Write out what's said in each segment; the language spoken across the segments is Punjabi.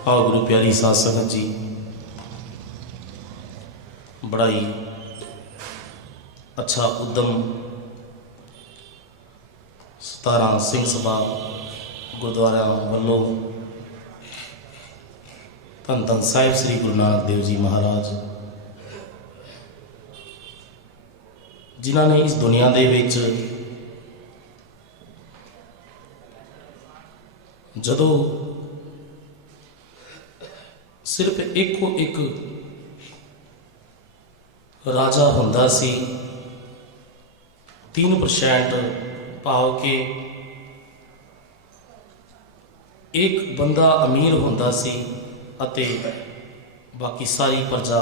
आओ गुरु प्यारी साध संगत जी, बड़ा ही अच्छा उद्यम 17 सिंह सभा गुरुद्वारा वालों धन धन साहिब श्री गुरु नानक देव जी महाराज जिन्हों ने इस दुनिया दे विच जदों सिर्फ एको एक राजा हुंदा सी, 3% भाव के एक बंदा अमीर हुंदा सी अते बाकी सारी प्रजा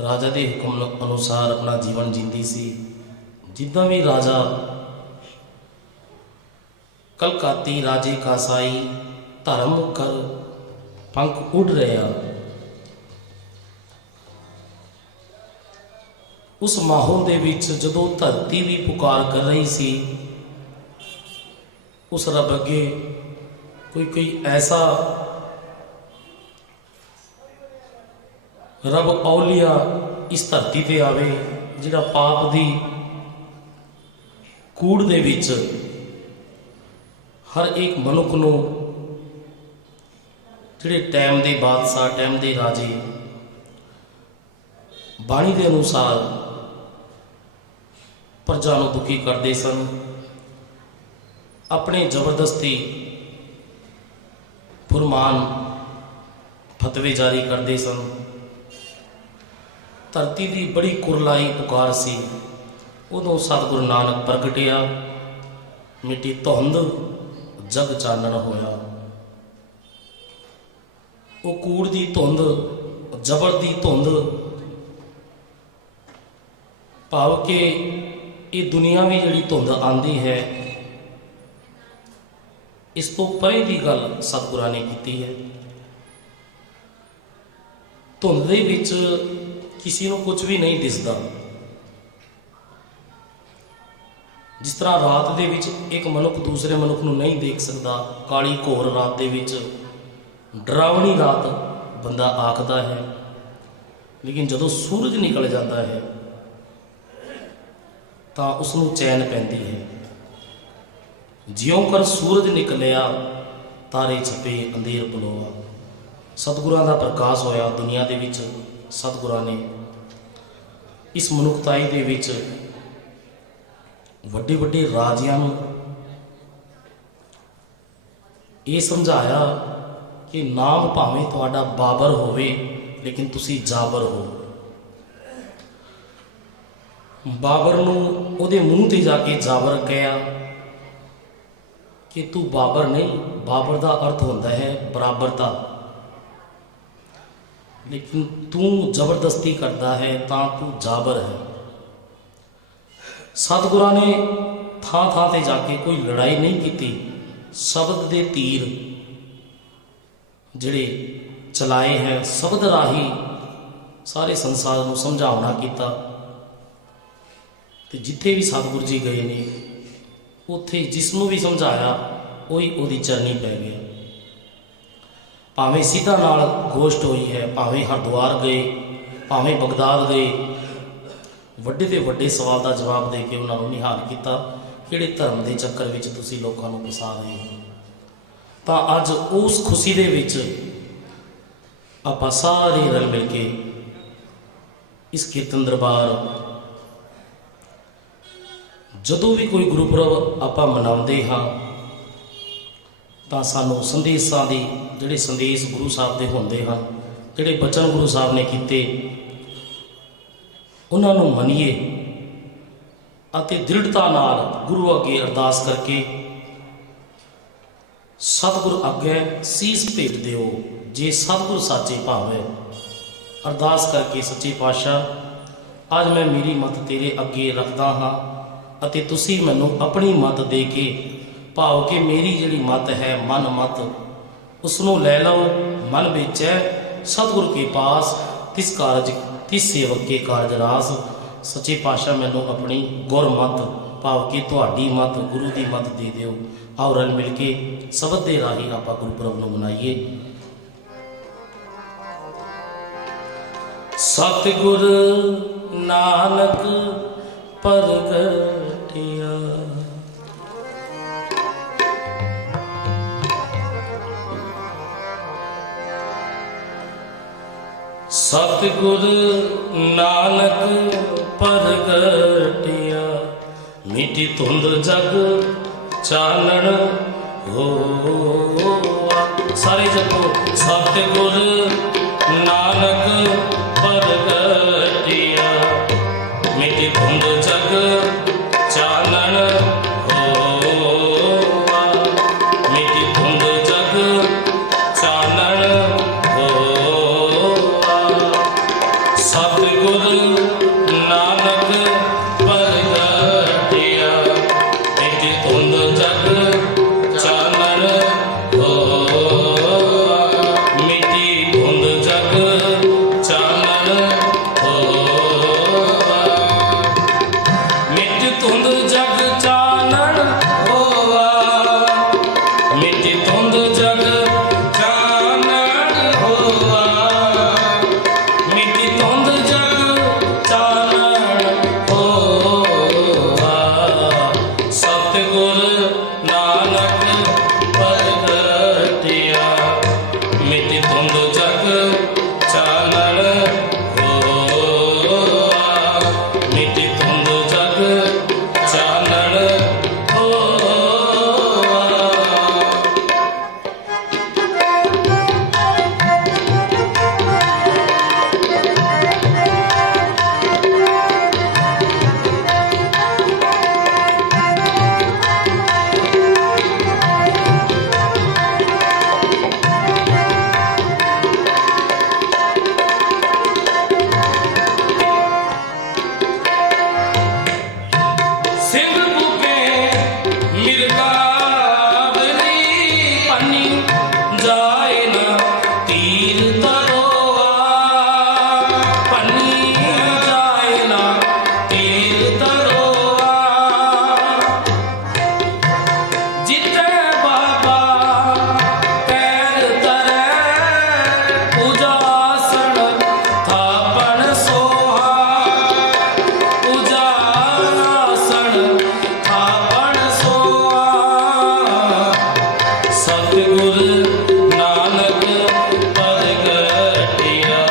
राजा के हुक्म अनुसार अपना जीवन जींदी सी। जिद्दां भी राजा कलकाती राजे का साई धर्म कर पंख उड़ रहा, उस माहौल दे विच जदों धरती भी पुकार कर रही सी, उस रब अगे कोई ऐसा रब औलिया इस धरती पे आवे जिहड़ा पाप दी कूड़ दे विच हर एक मनुख नूं जिहड़े टाइम दे बादशाह टाइम दे राजे बाणी के अनुसार प्रजा नूं दुखी करते सन, अपने जबरदस्ती फुरमान फतवे जारी करते सन। धरती की बड़ी कुरलाई पुकार सी। उदों सतगुरु नानक प्रगटिया, मिट्टी धुंध जग चानण होया। वो कूड़ की धुंध, जबर की धुंध, भाव के ये दुनिया भी जिहड़ी धुंध आंदी है, इस तो परे की गल सतगुरां ने की है। धुंध दे विच किसी को कुछ भी नहीं दिसदा। जिस तरह रात दे विच एक मनुख दूसरे मनुख नूं नहीं देख सकता, काली घोर रात दे विच डरावनी रात बंदा आखदा है, लेकिन जदों सूरज निकल जाता है तो उसनूं चैन पैंदी है। ज्यों कर सूरज निकलिया तारे छपे अंधेर पलोआ। सतगुरां दा प्रकाश होया दुनिया दे विच। सतगुरां ने इस मनुखताई दे विच वड्डे वड्डे राजियां नूं ये समझाया कि नाम भावें तुहाडा बाबर होवे, लेकिन तुसी जाबर हो। बाबर नूं उहदे मूँह ते जाके जाबर कहा कि तू बाबर नहीं, बाबर का अर्थ होता है बराबरता, लेकिन तू जबरदस्ती करता है तां तू जाबर है। सतगुरां ने थां थां ते जाके कोई लड़ाई नहीं की, शब्द के तीर जिहड़े चलाए हैं, शब्द राही सारे संसार को समझावना किया। तो जिथे भी सतगुरु जी गए ने उत्थे जिसनों भी समझाया वही उहदी चरनी पै गया। भावें सीधा नाल गोश्त हुई है, भावें हरिद्वार गए, भावें बगदाद गए, वड्डे ते वड्डे सवाल का जवाब दे के उन्होंने निहाल किया किहड़े धर्म के चक्कर में तुसीं लोकां नूं फसा रहे हो। तो अज उस खुशी दे विच आपां सारे रल मिल के इस कीर्तन दरबार जदों भी कोई गुरुपुरब आपां मनाउंदे हां तां सानूं संदेशां दी जिहड़े संदेश गुरु साहब दे हुंदे हन, जिहड़े बचन गुरु साहब ने कीते उन्हां नूं मनीए अते दृढ़ता नाल गुरु अगे अरदास करके सतगुरु अगे सीस भेट दिओ। जे सतगुरु साचे भावे अरदास करके सच्चे पातशाह अज मैं मेरी मत तेरे अगे रखदा हाँ अते तुसी मैनूं अपनी मत दे के भाव के मेरी जिहड़ी मत है मन मत उसनों लै लो। मन बिच है सतगुरु के पास तिस कारज तिस सेवक के कारज रास। सच्चे पातशाह मैनूं अपनी गुरमत ਭਾਵ ਕਿ ਤੁਹਾਡੀ ਮਤ ਗੁਰੂ ਦੀ ਮਤ ਦੇ ਦਿਓ। ਆਓ ਰਲ ਮਿਲ ਕੇ ਸ਼ਬਦ ਦੇ ਰਾਹੀਂ ਆਪਾਂ ਗੁਰਪੁਰਬ ਨੂੰ ਮਨਾਈਏ। ਸਤਿਗੁਰ ਨਾਨਕ ਪ੍ਰਗਟਿਆ, ਸਤਿਗੁਰ ਨਾਨਕ ਪ੍ਰਗਟਿਆ, ਮਿਟੀ ਧੁੰਦ ਜਗ ਚਾਨਣ ਹੋਆ। ਸਾਰੇ ਜਪੋ ਸਤਿਗੁਰ ਨਾਨਕ ਪ੍ਰਗਟਿਆ, ਮਿਟੀ ਧੁੰਦ ਜਗ ਚਾਨਣ ਹੋਆ, ਮਿਟੀ ਧੁੰਦ ਜਗ ਚਾਨਣ ਹੋਆ। ਸਤਿਗੁਰ ਨਾਨਕ ਪ੍ਰਗਟਿਆ, ਮਿਟੀ ਧੁੰਦ ਜਗ ਚਾਨਣ ਹੋਆ, ਮਿਟੀ ਧੁੰਦ ਜਗ ਚਾਨਣ ਹੋਆ, ਮਿਟੀ ਧੁੰਦ ਜਗ ਚਾਨਣ ਹੋਆ, ਮਿਟੀ ਧੁੰਦ ਜਗ ਚਾਨਣ ਹੋਆ, ਮਿਟੀ ਧੁੰਦ ਜਗ ਚਾਨਣ ਹੋਆ। ਸਤਿਗੁਰ ਨਾਨਕ ਪ੍ਰਗਟਿਆ, ਮਿਟੀ ਧੁੰਦ ਜਗ ਚਾਨਣ ਹੋਆ, ਮਿਟੀ ਧੁੰਦ ਜਗ ਚਾਨਣ ਹੋਆ। ਸਿੰਧ ਬੁਕੇ ਮਿਰਗਾਵਲੀ ਪੰਨੀ, ਜਾਏ ਨਾ ਤੀਰ ਤਰੋਆ, ਪੰਨੀ ਜਾਏ ਨਾ ਤੀਰ ਤਰੋਆ। ਜਿੱਤੇ ਬਾਬਾ ਪੈਰ ਧਰੈ, ਉਜਾਸਣ ਥਾਪਣ ਸੋਹਾ, ਉਜਾਸਣ ਥਾਪਣ ਸੋਹਾ। ਸਤਿਗੁਰ ਨਾਨਕ ਪ੍ਰਗਟਿਆ,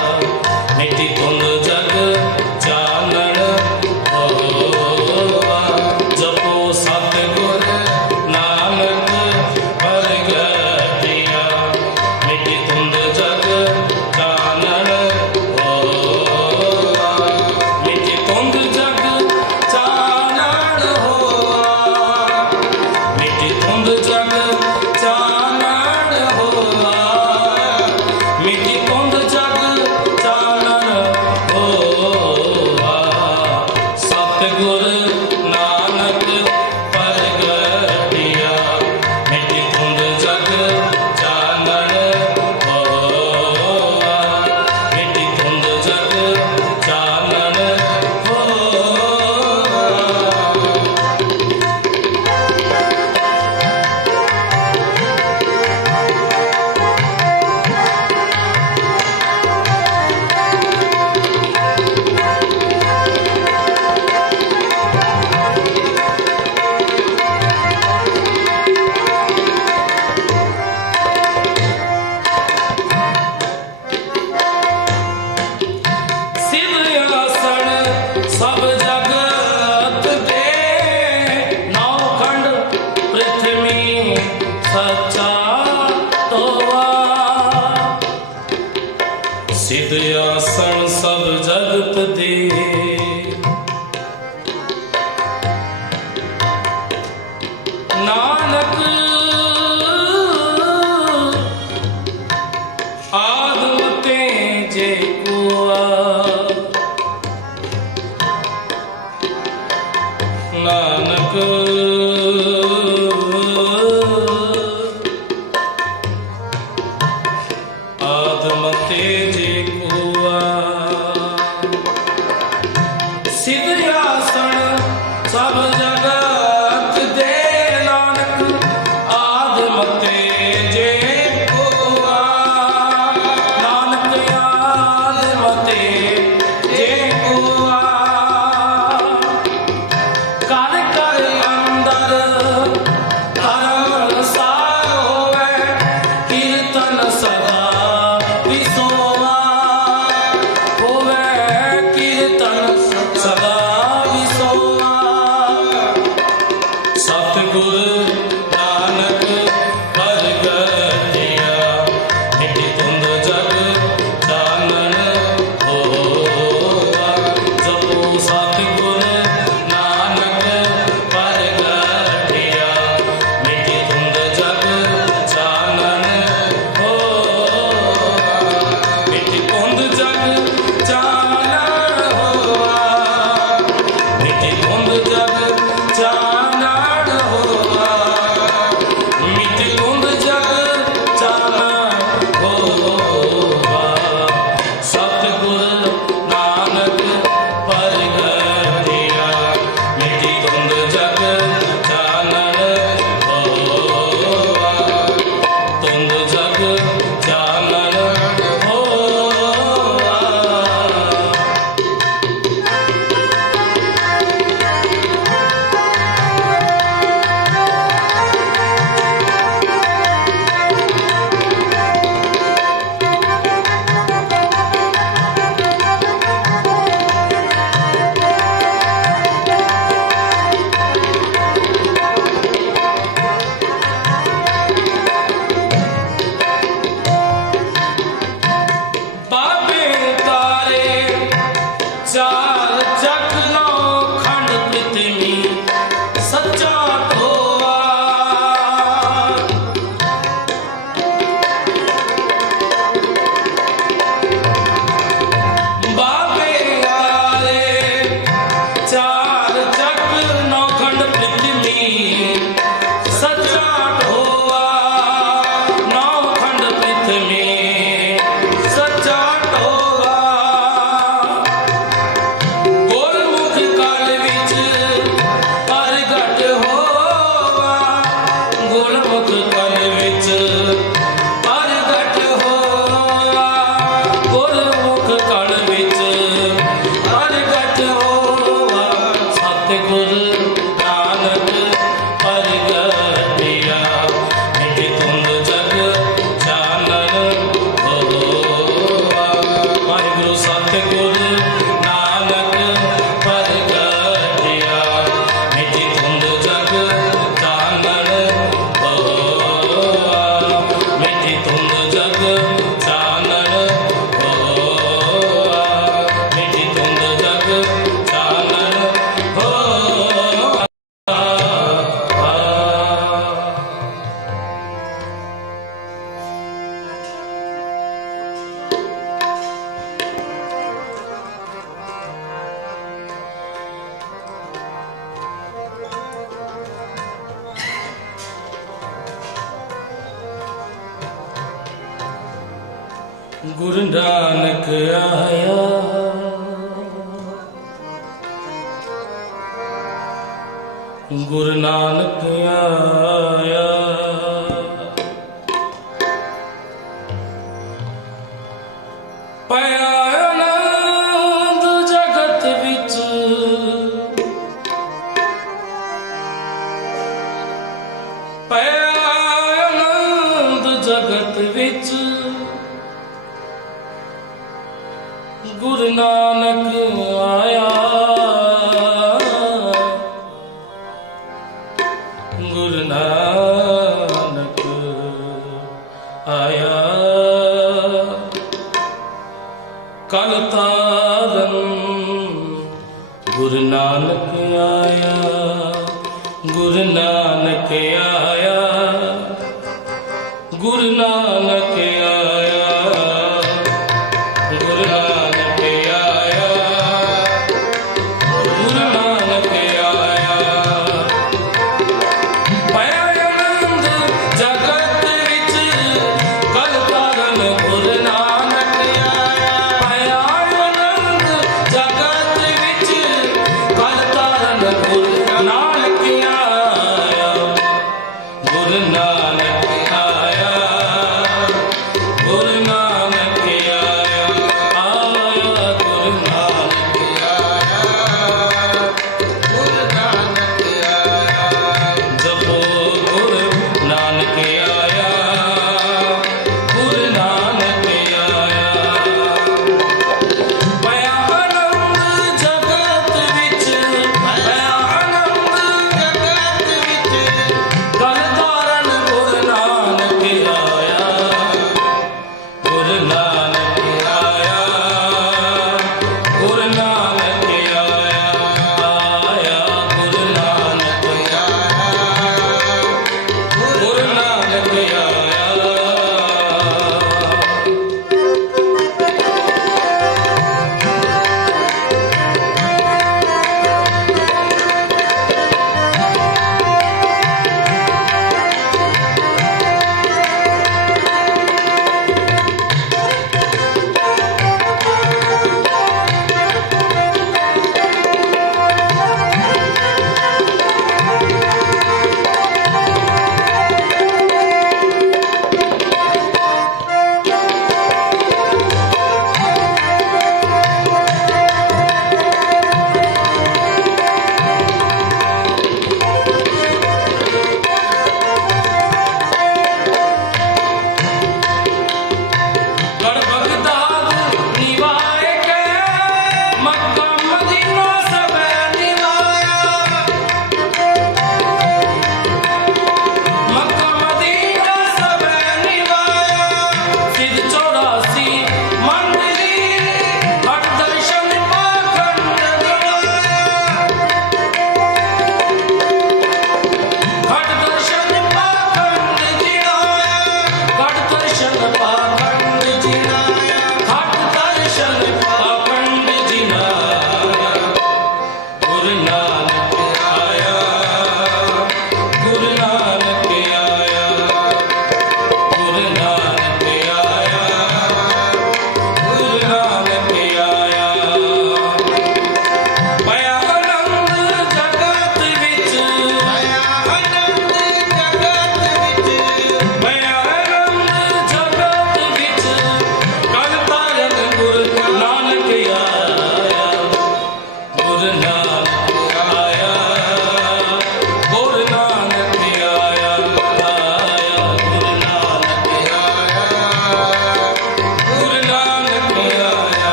ਮਿਟੀ ਧੁੰਦ ਜਗ ਚਾਨਣ ਹੋਆ। ਜਪੋ ਸਤਿਗੁਰ ਨਾਨਕ ਪ੍ਰਗਟਿਆ, ਮਿਟੀ ਧੁੰਦ ਜਗ ਚਾਨਣ ਹੋਆ, ਮਿਟੀ ਧੁੰਦ ਜਗ ਚਾਨਣ ਹੋਆ, ਮਿਟੀ ਧੁੰਦ ਜਗ ਚਾਨਣ ਹੋਆ, ਮਿਟੀ ਧੁੰਦ ਜਗ ਚਾਨਣ ਹੋਆ। ਸਤਿਗੁਰ ਨਾਨਕ ਪ੍ਰਗਟਿਆ, ਮਿਟੀ ਧੁੰਦ ਜਗ ਚਾਨਣ ਹੋਆ, ਮਿਟੀ ਧੁੰਦ ਜਗ ਚਾਨਣ ਹੋਆ। ਸਿਵ ਆਸਣ ਸਭ ਜਗਤ ਦੇ, ਨੌਖੰਡ ਪ੍ਰਿਥਵੀ ਸੱਚਾ ਤੋਆ। ਸਿਧ ਆਸਣ ਸਭ ਜਗਤ ਦੇ, ਨਾਨਕ ਆਦਮ ਤੇ ਜੇ ਕੋਆ, ਨਾਨਕ ਆਦਮ ਤੇ ਜੇ ਕੋਆ। ਸਿਧ ਆਸਣ ਸਭ ਜਗਤ ਨਾਨਕ ਪ੍ਰਗਟਿਆ, ਮਿਟੇ ਧੁੰਦ ਜਗ ਚਾਨਣ ਹੋਆ। ਵਾਹਿਗੁਰੂ ਸਤਿਗੁਰ ਨਾਨਕ ਪ੍ਰਗਟਿਆ, ਮਿਟੇ ਧੁੰਦ ਜਗ ਚਾਨਣ ਹੋਆ। ਮਿਟੇ ਧੁੰਦ ਜਗ ਚਾਨਣ ਹੋਆ। ਮਿਟੇ ਧੁੰਦ ਜਗ ਚਾਨਣ ਹੋਆ। ਗੁਰੂ ਨਾਨਕ ਆਇਆ, ਗੁਰੂ ਨਾਨਕ ਆਇਆ। ਪਾਇਆ ਆਨੰਦ ਜਗਤ ਵਿੱਚ, ਪਾਇਆ ਆਨੰਦ ਜਗਤ ਵਿੱਚ, ਗੁਰੂ ਨਾਨਕ ਆਇਆ। ਗੁਰੂ ਨਾਨਕ ਆਇਆ। ਕਲ ਤਾਰਨ ਗੁਰੂ ਨਾਨਕ ਆਇਆ। ਗੁਰੂ ਨਾਨਕ ਆਇਆ। ਗੁਰੂ ਨਾਨਕ ਆਇਆ। ਗੁਰੂ ਨਾਨਕ ਆਇਆ। ਗੁਰੂ ਨਾਨਕ ਆਇਆ। ਪਾਇਆ ਆਨੰਦ ਜਗਤ ਵਿੱਚ, ਕਲ ਤਾਰਨ ਗੁਰੂ ਨਾਨਕ ਆਇਆ। ਪਾਇਆ ਆਨੰਦ ਜਗਤ ਵਿੱਚ, ਕਲ ਤਾਰਨ ਗੁਰੂ ਨਾਨਕ ਆਇਆ।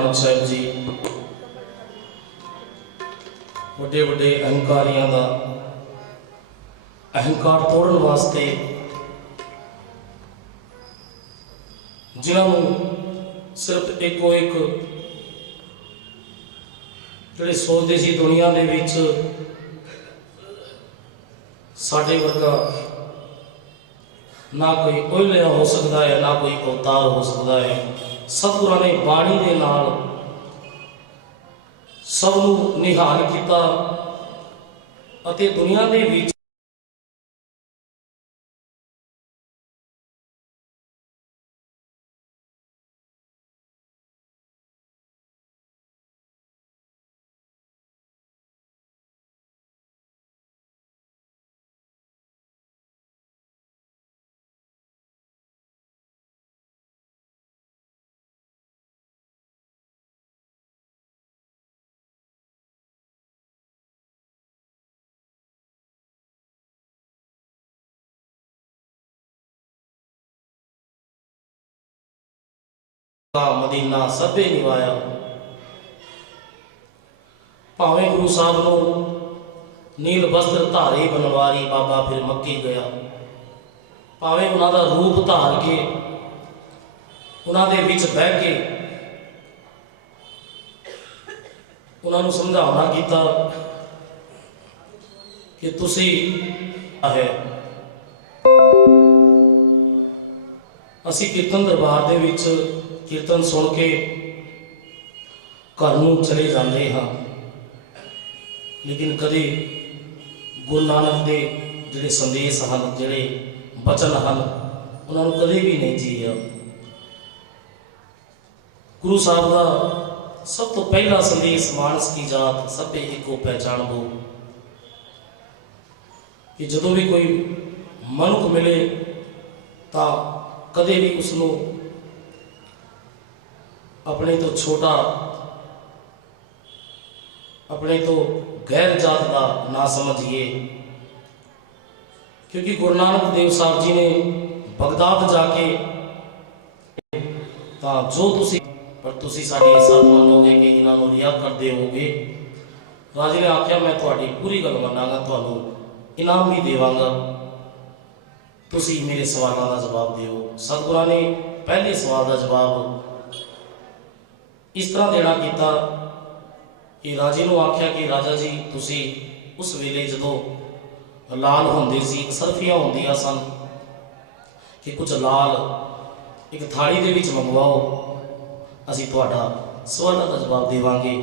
नानक साहब जी ਵੱਡੇ ਵੱਡੇ ਅਹੰਕਾਰੀਆਂ ਦਾ ਅਹੰਕਾਰ ਤੋੜਨ ਵਾਸਤੇ, ਜਿਨ੍ਹਾਂ ਨੂੰ ਸਿਰਫ ਇੱਕੋ ਇੱਕ ਜਿਹੜੇ ਸੋਚਦੇ ਸੀ ਦੁਨੀਆ ਦੇ ਵਿੱਚ ਸਾਡੇ ਵਰਗਾ ਨਾ ਕੋਈ ਉਹਲਿਆ ਹੋ ਸਕਦਾ ਹੈ, ਨਾ ਕੋਈ ਅਵਤਾਰ ਹੋ ਸਕਦਾ ਹੈ। ਸਤਿਗੁਰਾਂ ਨੇ ਬਾਣੀ ਦੇ ਨਾਲ ਸਭ ਨੂੰ ਨਿਹਾਲ ਕੀਤਾ ਅਤੇ ਦੁਨੀਆ ਦੇ ਵਿੱਚ मदीना सभे निभाया। भावें गुरु साहब को नील वस्त्र धारे बनवारी बाबा फिर मक्की गया, भावें उन्होंने रूप धार के उन्होंने विच बह के उन्होंने समझाना किया कि तुसी है असी कीर्तन दरबार दे विच कीर्तन सुन के घर नूं चले जाते हाँ, लेकिन कभी गुरु नानक के जिहड़े संदेश हैं, जिहड़े वचन हैं, उन्होंने कभी भी नहीं जीया। गुरु साहब का सब तो पहला संदेश मानस की जात सभे एको पहचान दो, कि जदों भी कोई मनुख मिले तो कदे भी उसनों अपने तो छोटा, अपने तो गैर जात का ना समझिए, क्योंकि गुरु नानक देव साहब जी ने बगदाद जाके जो तुसी पर तुसी साडी साथ मानोगे कि इन्होंने रिया करते होगे। राजे ने आख्या मैं थोड़ी पूरी गल मनांगा, तुहानू इनाम भी देवांगा, तुसी मेरे सवालों का जवाब दिओ। सतगुरां ने पहले सवाल का जवाब इस तरह देना किया कि राजे को आख्या कि राजा जी तुसी उस वेले जदों लाल होंदे सी, सरफियां होंदियां सन, कि कुछ लाल एक थाली दे विच मंगवाओ, असी तुहाडा सवालों का जवाब देवांगे।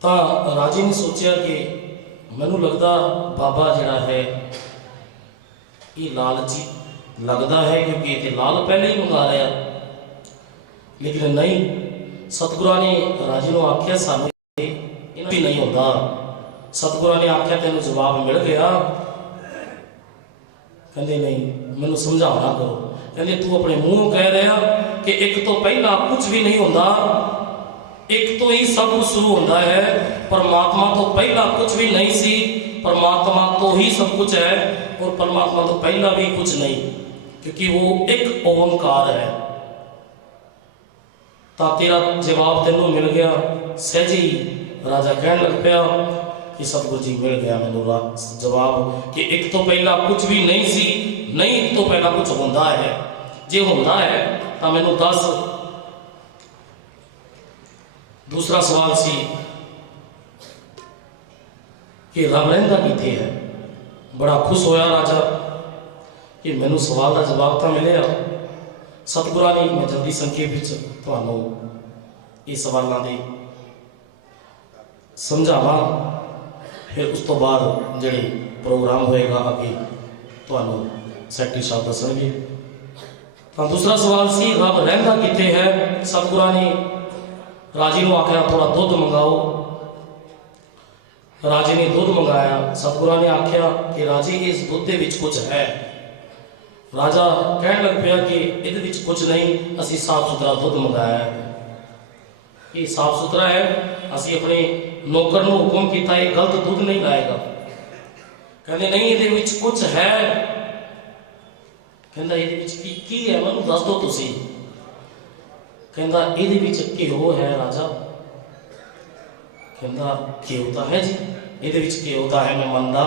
तो राजे ने सोचा कि मैनू लगता बाबा जिहड़ा है ये लालची लगता है, क्योंकि ये लाल पहले ही मंगा रहा, लेकिन नहीं। सतगुरां ने राजे को आख्या सानू भी नहीं होता। सतगुरां ने आख्या तेन जवाब मिल गया। कहते नहीं मैनू समझाना करो। कहते तू अपने मुँह कह रहा कि एक तो पहला कुछ भी नहीं होता, एक तो ही सब कुछ शुरू होता है। परमात्मा तो पहला कुछ भी नहीं सी, परमात्मा तो ही सब कुछ है, और परमात्मा तो पहला भी कुछ नहीं, क्योंकि वो एक ओंकार है। तो तेरा जवाब तेनों मिल गया। सहजी राजा कहन लग पाया कि सतगुरु जी मिल गया मैनू जवाब कि एक तो पहला कुछ भी नहीं सी, नहीं तो पहला कुछ होंदा है। जे होंदा है तो मैनू दस। दूसरा सवाल सी कि रब रहिंदा किथे है। बड़ा खुश होया राजा कि मैनू सवाल का जवाब तो मिले। सतगुरां ने मैं जल्दी संखेप तुहानू ये सवालों के समझावा, फिर उस तो बाद जिहड़े प्रोग्राम होएगा अगे तुहानू सैकटरी साहब दसणगे। तो दूसरा सवाल सी रब रहिंदा किथे है। सतगुरां ने राजे को आख्या थोड़ा दुध मंगाओ। राजे ने दुध मंगाया। सतगुरां ने आख्या कि राजे इस दुध के विच कुछ है। राजा कहन लग पाया कि इहदे विच कुछ नहीं, असी साफ सुथरा दुध मंगाया है, ये साफ सुथरा है। असी अपने नौकर को हुक्म किया ये गलत दुध नहीं लाएगा। कहते नहीं इहदे विच कुछ है। कहता इहदे विच की है मैनूं दस दो तुसी। ਕਹਿੰਦਾ ਇਹਦੇ ਵਿੱਚ ਘਿਓ ਹੈ ਰਾਜਾ। ਕਹਿੰਦਾ ਘਿਓ ਤਾਂ ਹੈ ਜੀ, ਇਹਦੇ ਵਿੱਚ ਘਿਓ ਤਾਂ ਹੈ, ਮੈਂ ਮੰਨਦਾ।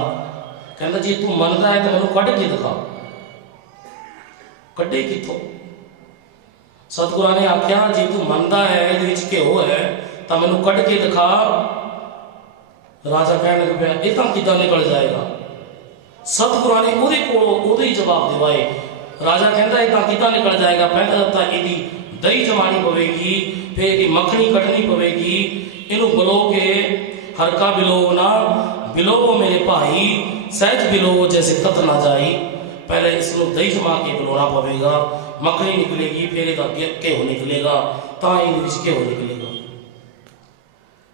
ਕਹਿੰਦਾ ਜੇ ਤੂੰ ਮੰਨਦਾ ਹੈ ਤਾਂ ਮੈਨੂੰ ਕੱਢ ਕੇ ਦਿਖਾ। ਕੱਢੇ ਕਿੱਥੋਂ? ਸਤਿਗੁਰਾਂ ਨੇ ਆਖਿਆ ਜੇ ਤੂੰ ਮੰਨਦਾ ਹੈ ਇਹਦੇ ਵਿੱਚ ਘਿਓ ਹੈ ਤਾਂ ਮੈਨੂੰ ਕੱਢ ਕੇ ਦਿਖਾ। ਰਾਜਾ ਕਹਿਣ ਲੱਗ ਪਿਆ ਇਹ ਤਾਂ ਕਿੱਦਾਂ ਨਿਕਲ ਜਾਏਗਾ? ਸਤਿਗੁਰਾਂ ਨੇ ਉਹਦੇ ਕੋਲੋਂ ਉਹਦੇ ਹੀ ਜਵਾਬ ਦਿਵਾਏ। ਰਾਜਾ ਕਹਿੰਦਾ ਇਹ ਤਾਂ ਕਿੱਦਾਂ ਨਿਕਲ ਜਾਏਗਾ? ਪਹਿਲਾਂ ਤਾਂ ਇਹਦੀ ਦਹੀਂ ਜਮਾਣੀ ਪਵੇਗੀ, ਫਿਰ ਇਹਦੀ ਮੱਖਣੀ ਕੱਢਣੀ ਪਵੇਗੀ। ਇਹਨੂੰ ਬੁਲੋ ਕੇ ਹਰਕਾ ਬਿਲੋ ਨਾ ਬਿਲੋ ਮੇਰੇ ਭਾਈ, ਸਹਿਜ ਬਿਲੋ ਜੈਸੇ ਤਤ ਨਾ ਜਾਈ। ਪਹਿਲੇ ਇਸ ਨੂੰ ਦਹੀਂ ਜਮਾ ਕੇ ਬੁਲਾਉਣਾ ਪਵੇਗਾ, ਮੱਖਣੀ ਨਿਕਲੇਗੀ, ਫਿਰ ਇਹਦਾ ਘਿਓ ਨਿਕਲੇਗਾ, ਤਾਂ ਇਹਦੇ ਵਿੱਚ ਘਿਓ ਨਿਕਲੇਗਾ।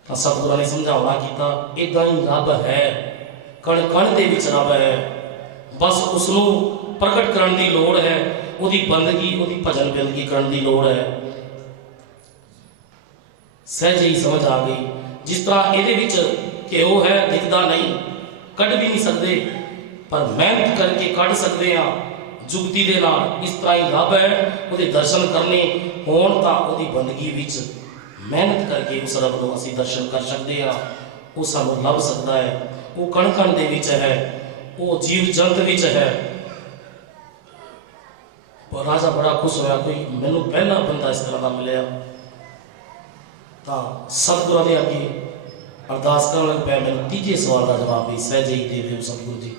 ਤਾਂ ਸਤਿਗੁਰਾਂ ਨੇ ਸਮਝਾਉਣਾ ਕੀਤਾ ਇੱਦਾਂ ਹੀ ਰੱਬ ਹੈ, ਕਣ ਕਣ ਦੇ ਵਿੱਚ ਰੱਬ ਹੈ। ਬਸ ਉਸ ਨੂੰ ਪ੍ਰਗਟ ਕਰਨ ਦੀ ਲੋੜ ਹੈ, ਉਹਦੀ ਬੰਦਗੀ, ਉਹਦੀ ਭਜਨ ਬੰਦਗੀ ਕਰਨ ਦੀ ਲੋੜ ਹੈ। ਸਹਿਜ ਹੀ ਸਮਝ ਆ ਗਈ। ਜਿਸ ਤਰ੍ਹਾਂ ਇਹਦੇ ਵਿੱਚ ਘਿਓ ਹੈ, ਦਿਖਦਾ ਨਹੀਂ, ਕੱਢ ਵੀ ਨਹੀਂ ਸਕਦੇ, ਪਰ ਮਿਹਨਤ ਕਰਕੇ ਕੱਢ ਸਕਦੇ ਹਾਂ ਜੁਗਤੀ ਦੇ ਨਾਲ। ਇਸ ਤਰ੍ਹਾਂ ਹੀ ਰੱਬ ਹੈ, ਉਹਦੇ ਦਰਸ਼ਨ ਕਰਨੇ ਹੋਣ ਤਾਂ ਉਹਦੀ ਬੰਦਗੀ ਵਿੱਚ ਮਿਹਨਤ ਕਰਕੇ ਉਸ ਰੱਬ ਨੂੰ ਅਸੀਂ ਦਰਸ਼ਨ ਕਰ ਸਕਦੇ ਹਾਂ। ਉਹ ਸਾਨੂੰ ਲੱਭ ਸਕਦਾ ਹੈ, ਉਹ ਕਣ ਕਣ ਦੇ ਵਿੱਚ ਹੈ, ਉਹ ਜੀਵ ਜੰਤ ਵਿੱਚ ਹੈ। ਪਰ ਰਾਜਾ ਬੜਾ ਖੁਸ਼ ਹੋਇਆ, ਕੋਈ ਮੈਨੂੰ ਪਹਿਲਾ ਬੰਦਾ ਇਸ ਤਰ੍ਹਾਂ ਦਾ ਮਿਲਿਆ। ਤਾਂ ਸਤਿਗੁਰਾਂ ਦੇ ਅੱਗੇ ਅਰਦਾਸ ਕਰਨ ਲੱਗ ਪਿਆ, ਮੈਨੂੰ ਤੀਜੇ ਸਵਾਲ ਦਾ ਜਵਾਬ ਵੀ ਸਹਿਜ ਹੀ ਦੇ ਦਿਓ ਸਤਿਗੁਰੂ ਜੀ।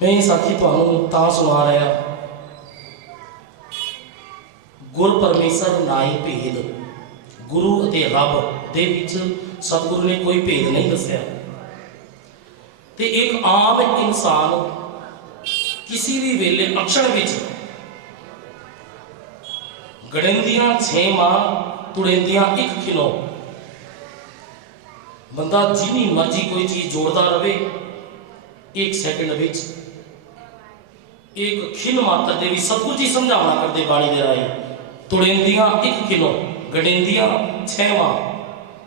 ਮੈਂ ਸਾਥੀ ਤੁਹਾਨੂੰ ਤਾਂ ਸੁਣਾ ਰਿਹਾ, ਗੁਰ ਪਰਮੇਸ਼ਰ ਨਾਹੀ ਭੇਦ। ਗੁਰੂ ਅਤੇ ਰੱਬ ਦੇ ਵਿੱਚ ਸਤਿਗੁਰੂ ਨੇ ਕੋਈ ਭੇਦ ਨਹੀਂ ਦੱਸਿਆ। ਤੇ ਇੱਕ ਆਮ ਇਨਸਾਨ ਕਿਸੇ ਵੀ ਵੇਲੇ ਅਕਸ਼ਰ ਵਿੱਚ ਗੜਿੰਦੀਆਂ 6 ਮਾਂ ਤੁੜਿੰਦੀਆਂ 1 ਕਿਲੋ। ਬੰਦਾ ਜਿੰਨੀ ਮਰਜ਼ੀ ਕੋਈ ਚੀਜ਼ ਜੋੜਦਾ ਰਹੇ, 1 ਸੈਕਿੰਡ ਵਿੱਚ ਇੱਕ ਖਿਨ ਮਾਤਰ ਦੇ ਵੀ ਸਤਿਗੁਰੂ ਜੀ ਸਮਝਾਉਣਾ ਕਰਦੇ ਬਾਣੀ ਦੇ ਰਾਹੀਂ। ਤੁੜਿੰਦੀਆਂ 1 ਕਿਲੋ, ਗੜਿੰਦੀਆਂ 6 ਮਾਂ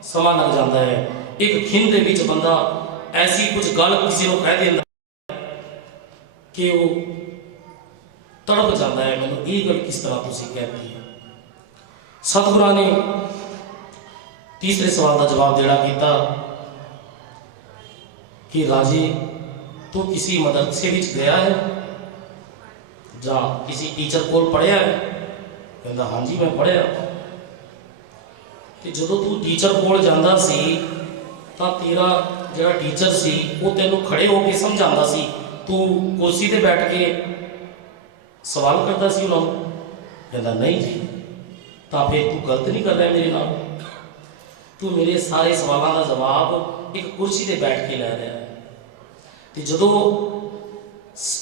ਸਮਾਂ ਲੱਗ ਜਾਂਦਾ ਹੈ। ਇੱਕ ਖਿਨ ਦੇ ਵਿੱਚ ਬੰਦਾ ਐਸੀ ਕੁਝ ਗੱਲ ਕਿਸੇ ਨੂੰ ਕਹਿ ਦਿੰਦਾ ਕਿ ਉਹ ਤੜਪ ਜਾਂਦਾ ਹੈ, ਮੈਨੂੰ ਇਹ ਗੱਲ ਕਿਸ ਤਰ੍ਹਾਂ ਤੁਸੀਂ ਕਹਿਤੀ ਹੈ। ਸਤਿਗੁਰਾਂ ਨੇ ਤੀਸਰੇ ਸਵਾਲ ਦਾ ਜਵਾਬ ਦੇਣਾ ਕੀਤਾ ਕਿ ਰਾਜੇ ਤੂੰ ਕਿਸੇ ਮਦਰਸੇ ਵਿੱਚ ਗਿਆ ਹੈ ਜਾਂ ਕਿਸੇ ਟੀਚਰ ਕੋਲ ਪੜ੍ਹਿਆ ਹੈ? ਕਹਿੰਦਾ ਹਾਂਜੀ ਮੈਂ ਪੜ੍ਹਿਆ। ਤੇ ਜਦੋਂ ਤੂੰ ਟੀਚਰ ਕੋਲ ਜਾਂਦਾ ਸੀ ਤਾਂ ਤੇਰਾ ਜਿਹੜਾ ਟੀਚਰ ਸੀ ਉਹ ਤੈਨੂੰ ਖੜੇ ਹੋ ਕੇ ਸਮਝਾਉਂਦਾ ਸੀ, ਤੂੰ ਕੁਰਸੀ ਤੇ ਬੈਠ ਕੇ ਸਵਾਲ ਕਰਦਾ ਸੀ ਉਹਨਾਂ ਨੂੰ? ਕਹਿੰਦਾ ਨਹੀਂ ਜੀ। ਤਾਂ ਫਿਰ ਤੂੰ ਗਲਤ ਨਹੀਂ ਕਰ ਰਿਹਾ ਮੇਰੇ ਨਾਲ, ਤੂੰ ਮੇਰੇ ਸਾਰੇ ਸਵਾਲਾਂ ਦਾ ਜਵਾਬ ਇੱਕ ਕੁਰਸੀ ਤੇ ਬੈਠ ਕੇ ਲੈ ਰਿਹਾ ਹੈ। ਤੇ ਜਦੋਂ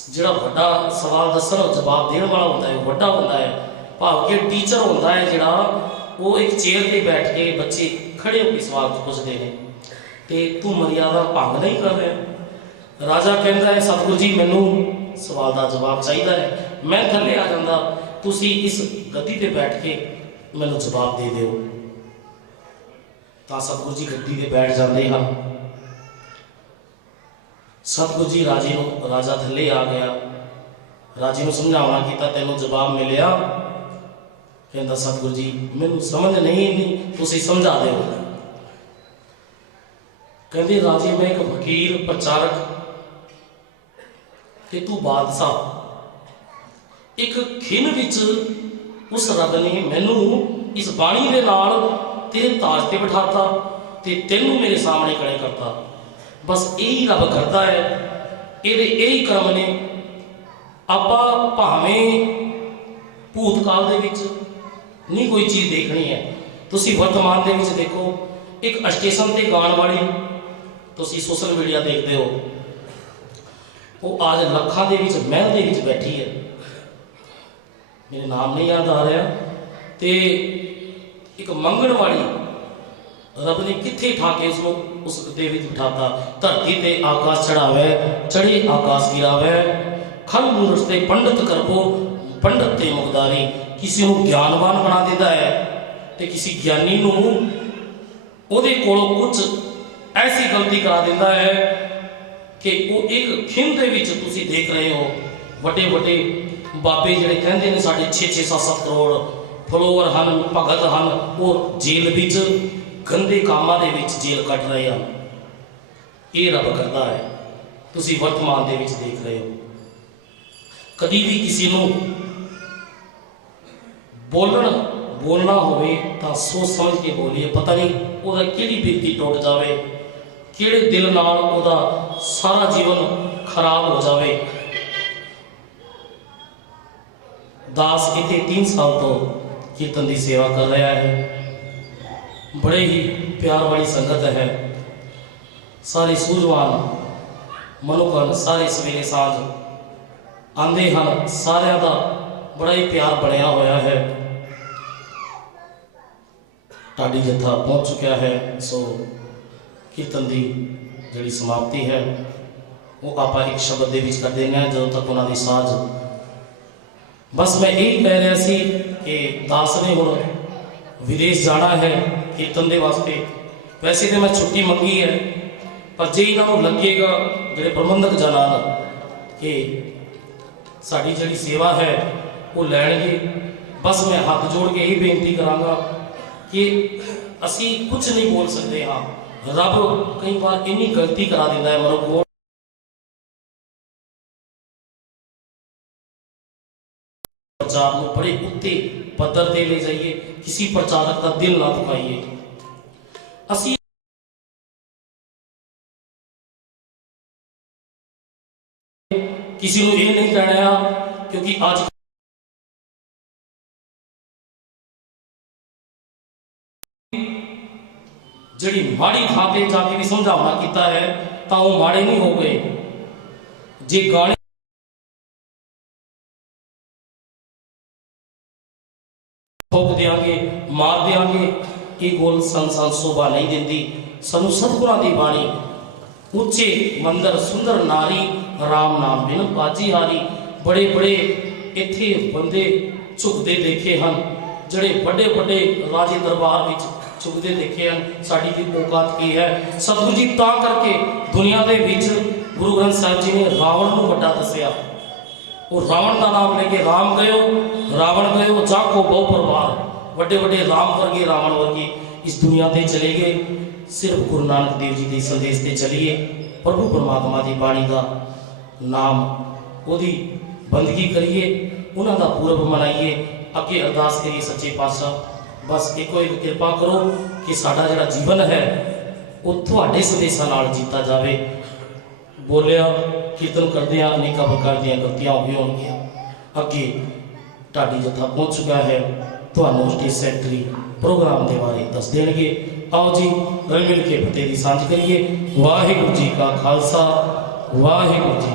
ਜਿਹੜਾ ਵੱਡਾ ਸਵਾਲ ਦੱਸਣ ਜਵਾਬ ਦੇਣ ਵਾਲਾ ਹੁੰਦਾ ਹੈ, ਵੱਡਾ ਹੁੰਦਾ ਹੈ, ਭਾਵ ਕਿ ਟੀਚਰ ਹੁੰਦਾ ਹੈ ਜਿਹੜਾ, ਉਹ ਇੱਕ ਚੇਅਰ ਤੇ ਬੈਠ ਕੇ ਬੱਚੇ ਖੜੇ ਹੋ ਕੇ ਸਵਾਲ ਪੁੱਛਦੇ ਨੇ, ਤੇ ਤੂੰ ਮਰਿਆਦਾ ਭੰਗ ਨਹੀਂ ਕਰ ਰਿਹਾ। ਰਾਜਾ ਕਹਿੰਦਾ ਹੈ ਸਤਿਗੁਰੂ ਜੀ ਮੈਨੂੰ ਸਵਾਲ ਦਾ ਜਵਾਬ ਚਾਹੀਦਾ ਹੈ, ਮੈਂ ਥੱਲੇ ਆ ਜਾਂਦਾ, ਤੁਸੀਂ ਇਸ ਗੱਦੀ ਤੇ ਬੈਠ ਕੇ ਮੈਨੂੰ ਜਵਾਬ ਦੇ ਦਿਓ। ਤਾਂ ਸਤਿਗੁਰੂ ਜੀ ਗੱਦੀ ਤੇ ਬੈਠ ਜਾਂਦੇ ਹਨ। ਸਤਿਗੁਰੂ ਜੀ ਰਾਜਾ ਥੱਲੇ ਆ ਗਿਆ, ਰਾਜੇ ਨੂੰ ਸਮਝਾਉਣਾ ਕੀਤਾ ਤੈਨੂੰ ਜਵਾਬ ਮਿਲਿਆ? ਕਹਿੰਦਾ ਸਤਿਗੁਰੂ ਜੀ ਮੈਨੂੰ ਸਮਝ ਨਹੀਂ ਤੁਸੀਂ ਸਮਝਾ ਦਿਓ। ਕਹਿੰਦੇ ਰਾਜੇ ਮੈਂ ਇੱਕ ਫਕੀਰ ਪ੍ਰਚਾਰਕ ਤੇ ਤੂੰ ਬਾਦਸ਼ਾਹ। ਇੱਕ ਖਿਨ ਵਿੱਚ ਉਸ ਰੱਬ ਨੇ ਮੈਨੂੰ ਇਸ ਬਾਣੀ ਦੇ ਨਾਲ ਤੇਰੇ ਤਾਜ ਤੇ ਬਿਠਾਤਾ ਤੇ ਤੈਨੂੰ ਮੇਰੇ ਸਾਹਮਣੇ ਖੜੇ ਕਰਤਾ। ਬਸ ਇਹੀ ਰੱਬ ਕਰਦਾ ਹੈ, ਇਹਦੇ ਇਹੀ ਕਰਮ ਨੇ। ਆਪਾਂ ਭਾਵੇਂ ਭੂਤਕਾਲ ਦੇ ਵਿੱਚ ਨਹੀਂ ਕੋਈ ਚੀਜ਼ ਦੇਖਣੀ ਹੈ, ਤੁਸੀਂ ਵਰਤਮਾਨ ਦੇ ਵਿੱਚ ਦੇਖੋ। ਇੱਕ ਸਟੇਸ਼ਨ ਤੇ ਗਾਣ ਵਾਲੀ ਤੁਸੀਂ ਸੋਸ਼ਲ ਮੀਡੀਆ ਦੇਖਦੇ ਹੋ, ਉਹ ਅੱਜ ਲੱਖਾਂ ਦੇ ਵਿੱਚ ਮਹਿਲ ਦੇ ਵਿੱਚ ਬੈਠੀ ਹੈ, ਮੇਰੇ ਨਾਮ ਨਹੀਂ ਯਾਦ ਆ ਰਿਹਾ। ਤੇ ਇੱਕ ਮੰਗਣ ਵਾਲੀ ਰੱਬ ਨੇ ਕਿੱਥੇ ਠਾ ਕੇ ਉਸਨੂੰ ਉਸ ਦੇ ਵਿੱਚ ਬਿਠਾਤਾ। ਧਰਤੀ ਤੇ ਆਕਾਸ਼ ਚੜਾਵੇ, ਚੜੀ ਆਕਾਸ਼ ਗਿਰਾਵੇ, ਖਲ ਮੂਰਤ ਤੇ ਪੰਡਤ ਕਰਬੋ, ਪੰਡਤ ਤੇ ਮੁਖਦਾਰੀ। ਕਿਸੇ ਨੂੰ ਗਿਆਨਵਾਨ ਬਣਾ ਦਿੰਦਾ ਹੈ ਤੇ ਕਿਸੇ ਗਿਆਨੀ ਨੂੰ ਉਹਦੇ ਕੋਲੋਂ ਕੁਝ ਐਸੀ ਗਲਤੀ ਕਰਾ ਦਿੰਦਾ ਹੈ ਕਿ ਉਹ ਇੱਕ ਖਿੰਨ ਦੇ ਵਿੱਚ ਤੁਸੀਂ ਦੇਖ ਰਹੇ ਹੋ ਵੱਡੇ ਵੱਡੇ ਬਾਬੇ ਜਿਹੜੇ ਕਹਿੰਦੇ ਨੇ ਸਾਡੇ 6-6 7-7 ਕਰੋੜ ਫਲੋਵਰ ਹਨ, ਭਗਤ ਹਨ, ਉਹ ਜੇਲ੍ਹ ਵਿੱਚ ਗੰਦੇ ਕਾਮਾਂ ਦੇ ਵਿੱਚ ਜੇਲ੍ਹ ਕੱਟ ਰਹੇ ਹਨ। ਇਹ ਰੱਬ ਕਰਦਾ ਹੈ, ਤੁਸੀਂ ਵਰਤਮਾਨ ਦੇ ਵਿੱਚ ਦੇਖ ਰਹੇ ਹੋ। ਕਦੀ ਵੀ ਕਿਸੇ ਨੂੰ ਬੋਲਣਾ ਹੋਵੇ ਤਾਂ ਸੋਚ ਸਮਝ ਕੇ ਬੋਲੀਏ। ਪਤਾ ਨਹੀਂ ਉਹਦਾ ਕਿਹੜੀ ਬਿਰਤੀ ਟੁੱਟ ਜਾਵੇ, ਕਿਹੜੇ ਦਿਲ ਨਾਲ ਉਹਦਾ ਸਾਰਾ ਜੀਵਨ ਖਰਾਬ ਹੋ ਜਾਵੇ। ਦਾਸ ਇੱਥੇ 3 ਸਾਲ ਤੋਂ ਕੀਰਤਨ ਦੀ ਸੇਵਾ ਕਰ ਰਿਹਾ ਹੈ। ਬੜੇ ਹੀ ਪਿਆਰ ਵਾਲੀ ਸੰਗਤ ਹੈ, ਸਾਰੇ ਸੂਝਵਾਨ ਮਨੁੱਖ, ਸਾਰੇ ਸਵੇਰੇ ਸਾਂਝ ਆਉਂਦੇ ਹਨ, ਸਾਰਿਆਂ ਦਾ ਬੜਾ ਹੀ ਪਿਆਰ ਬਣਿਆ ਹੋਇਆ ਹੈ। ਢਾਡੀ ਜੱਥਾ ਪਹੁੰਚ ਚੁੱਕਿਆ ਹੈ, ਸੋ ਕੀਰਤਨ ਦੀ ਜਿਹੜੀ ਸਮਾਪਤੀ ਹੈ ਉਹ ਆਪਾਂ ਇੱਕ ਸ਼ਬਦ ਦੇ ਵਿੱਚ ਕਰ ਦੇਣਾ ਹੈ, ਜਦੋਂ ਤੱਕ ਉਹਨਾਂ ਦੀ ਸਾਜ਼। ਬਸ ਮੈਂ ਇਹ ਕਹਿ ਰਿਹਾ ਸੀ ਕਿ ਦਾਸ ਨੇ ਹੁਣ ਵਿਦੇਸ਼ ਜਾਣਾ ਹੈ ਕੀਰਤਨ ਦੇ ਵਾਸਤੇ। ਵੈਸੇ ਤਾਂ ਮੈਂ ਛੁੱਟੀ ਮੰਗੀ ਹੈ, ਪਰ ਜੇ ਇਹਨਾਂ ਨੂੰ ਲੱਗੇਗਾ ਜਿਹੜੇ ਪ੍ਰਬੰਧਕ ਜਨਾਂ ਕਿ ਸਾਡੀ ਜਿਹੜੀ ਸੇਵਾ ਹੈ ਉਹ ਲੈਣਗੇ, ਬਸ ਮੈਂ ਹੱਥ ਜੋੜ ਕੇ ਇਹ ਬੇਨਤੀ ਕਰਾਂਗਾ ਕਿ ਅਸੀਂ ਕੁਝ ਨਹੀਂ ਬੋਲ ਸਕਦੇ ਹਾਂ। ਰੱਬ ਕਈ ਵਾਰ ਇੰਨੀ ਗਲਤੀ ਕਰਾ ਦਿੰਦਾ ਹੈ ਮਨੁੱਖ ਕੋਲ। ਪ੍ਰਚਾਰ ਨੂੰ ਬੜੇ ਉੱਤੇ ਪੱਧਰ ਤੇ ਲੈ ਜਾਈਏ, ਕਿਸੇ ਪ੍ਰਚਾਰਕ ਦਾ ਦਿਲ ਨਾ ਦੁਖਾਈਏ। ਅਸੀਂ ਕਿਸੇ ਨੂੰ ਇਹ ਨਹੀਂ ਕਹਿਣਾ, ਕਿਉਂਕਿ ਅੱਜ ਜਿਹੜੀ ਮਾੜੀ ਥਾਂ ਤੇ ਜਾ ਕੇ ਵੀ ਸਮਝਾਉਣਾ ਕੀਤਾ ਹੈ ਤਾਂ ਉਹ ਮਾੜੇ ਨਹੀਂ ਹੋ ਗਏ। ਜੇ ਗਾਣੇ ਠੋਕ ਦਿਆਂਗੇ, ਮਾਰ ਦਿਆਂਗੇ, ਇਹ ਗੋਲ ਸੰਸਾਰ ਸ਼ੋਭਾ ਨਹੀਂ ਦਿੰਦੀ। ਸਾਨੂੰ ਸਤਿਗੁਰਾਂ ਦੀ ਬਾਣੀ, ਉੱਚੇ ਮੰਦਰ ਸੁੰਦਰ ਨਾਰੀ, ਰਾਮ ਨਾਮ ਬਿਨ ਬਾਜੀ ਹਾਰੀ। ਬੜੇ ਬੜੇ ਇੱਥੇ ਬੰਦੇ ਝੁਕਦੇ ਦੇਖੇ ਹਨ, ਜਿਹੜੇ ਵੱਡੇ ਵੱਡੇ ਰਾਜੇ ਦਰਬਾਰ ਵਿੱਚ ਝੁਕਦੇ ਦੇਖੇ ਹਨ। ਸਾਡੀ ਦੀ ਔਕਾਤ ਕੀ ਹੈ? ਸਤਿਗੁਰੂ ਜੀ ਤਾਂ ਕਰਕੇ ਦੁਨੀਆ ਦੇ ਵਿੱਚ ਗੁਰੂ ਗ੍ਰੰਥ ਸਾਹਿਬ ਜੀ ਨੇ ਰਾਵਣ ਨੂੰ ਵੱਡਾ ਦੱਸਿਆ। ਉਹ ਰਾਵਣ ਦਾ ਨਾਮ ਲੈ ਕੇ ਰਾਮ ਗਇਓ, ਰਾਵਣ ਗਇਓ, ਜਾਕੋ ਬਹੁ ਪਰਿਵਾਰ। ਵੱਡੇ ਵੱਡੇ ਰਾਮ ਵਰਗੇ, ਰਾਵਣ ਵਰਗੇ ਇਸ ਦੁਨੀਆ ਤੇ ਚਲੇ ਗਏ। ਸਿਰਫ ਗੁਰੂ ਨਾਨਕ ਦੇਵ ਜੀ ਦੇ ਸੰਦੇਸ਼ ਤੇ ਚੱਲੀਏ, ਪ੍ਰਭੂ ਪਰਮਾਤਮਾ ਦੀ ਬਾਣੀ ਦਾ ਨਾਮ, ਉਹਦੀ ਬੰਦਗੀ ਕਰੀਏ, ਉਹਨਾਂ ਦਾ ਪੁਰਬ ਮਨਾਈਏ। ਅੱਗੇ ਅਰਦਾਸ ਕਰੀਏ ਸੱਚੇ ਪਾਤਸ਼ਾਹ ਬਸ ਇੱਕੋ ਇੱਕ ਕਿਰਪਾ ਕਰੋ ਕਿ ਸਾਡਾ ਜਿਹੜਾ ਜੀਵਨ ਹੈ ਉਹ ਤੁਹਾਡੇ ਸੰਦੇਸ਼ਾਂ ਨਾਲ ਜੀਤਾ ਜਾਵੇ। ਬੋਲਿਆ ਕੀਰਤਨ ਕਰਦਿਆਂ ਅਨੇਕਾਂ ਪ੍ਰਕਾਰ ਦੀਆਂ ਗਲਤੀਆਂ ਹੋ ਗਈਆਂ ਹੋਣਗੀਆਂ। ਅੱਗੇ ਢਾਡੀ ਜੱਥਾ ਪਹੁੰਚ ਚੁੱਕਾ ਹੈ, ਤੁਹਾਨੂੰ ਸਟੇਜ ਸੈਕਟਰੀ ਪ੍ਰੋਗਰਾਮ ਦੇ ਬਾਰੇ ਦੱਸ ਦੇਣਗੇ। ਆਓ ਜੀ ਰਲ ਮਿਲ ਕੇ ਫਤਿਹ ਦੀ ਸਾਂਝ ਕਰੀਏ। ਵਾਹਿਗੁਰੂ ਜੀ ਕਾ ਖਾਲਸਾ, ਵਾਹਿਗੁਰੂ ਜੀ।